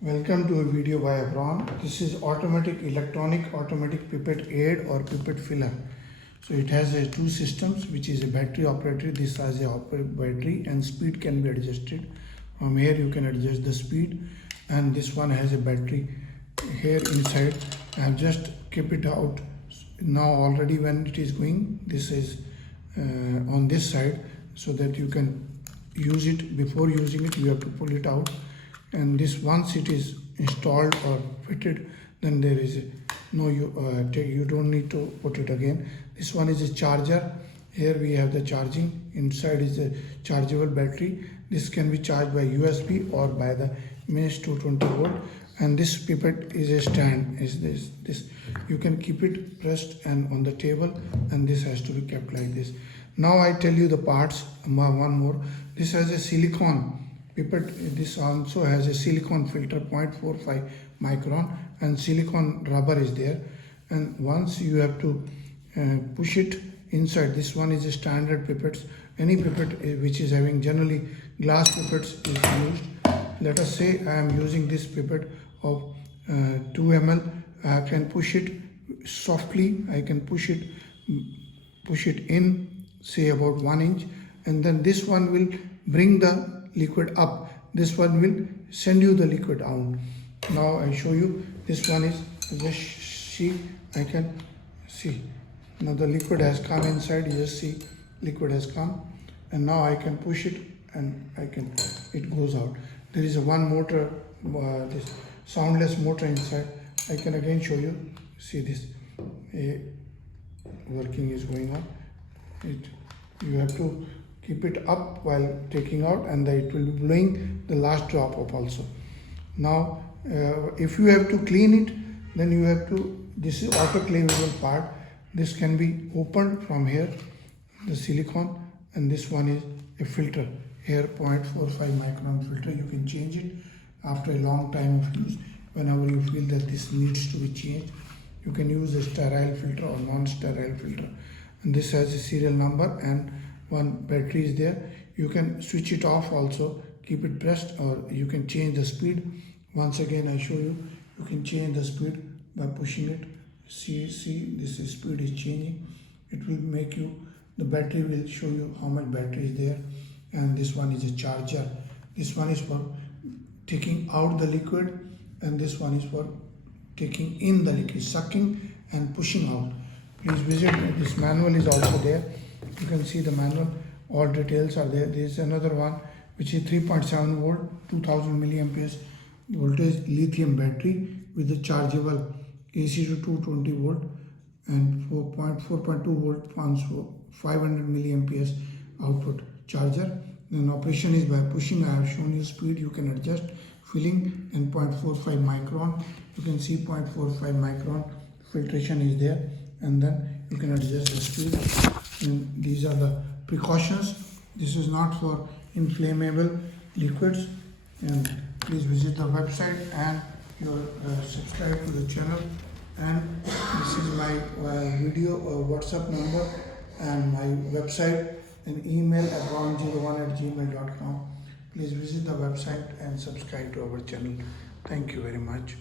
Welcome to a video by Abron. This is electronic automatic pipette aid or pipette filler. So it has two systems, which is a battery operated. This has a battery and speed can be adjusted. From here you can adjust the speed, and this one has a battery here inside. I have just kept it out now already. When it is going, this is on this side, so that you can use it. Before using it, you have to pull it out, and this once it is installed or fitted, then there is you don't need to put it again. This one is a charger. Here we have the charging. Inside is a chargeable battery. This can be charged by USB or by the mesh 220 volt. And this pipette is a stand. Is this you can keep it pressed and on the table, and this has to be kept like this. Now I tell you the parts. One more. This has a silicone pipette. This also has a silicone filter 0.45 micron, and silicone rubber is there. And once you have to push it inside. This one is a standard pipettes. Any pipette which is having generally glass pipettes is used. Let us say I am using this pipette of 2 ml. I can push it softly. I can push it in, say about 1 inch, and then this one will bring the liquid up. This one will send you the liquid out. Now I show you. This one is just see. I can see. Now the liquid has come inside. You just see liquid has come, and now I can push it and it goes out. There is a one motor, this soundless motor inside. I can again show you. See this, working is going on. You have to keep it up while taking out, and it will be blowing the last drop up also. Now if you have to clean it, then you have to, this is autoclavable part. This can be opened from here, the silicone, and this one is a filter. Here 0.45 micron filter. You can change it after a long time of use. Whenever you feel that this needs to be changed, you can use a sterile filter or non-sterile filter. And this has a serial number, and one battery is there. You can switch it off also, keep it pressed, or you can change the speed. Once again I show you. You can change the speed by pushing it. See this speed is changing. It will make you, the battery will show you how much battery is there. And this one is a charger. This one is for taking out the liquid, and this one is for taking in the liquid, sucking and pushing out. Please visit. This manual is also there. You can see the manual. All details are there. There is another one which is 3.7 volt, 2000 milliamperes voltage lithium battery with the chargeable AC to 220 volt and 4.2 volt 500 milliamperes output charger. Then operation is by pushing. I have shown you speed. You can adjust filling and 0.45 micron. You can see 0.45 micron filtration is there, and then you can adjust the speed. And these are the precautions. This is not for inflammable liquids. And please visit the website and subscribe to the channel. And this is my video WhatsApp number and my website and email abron01@gmail.com. Please visit the website and subscribe to our channel. Thank you very much.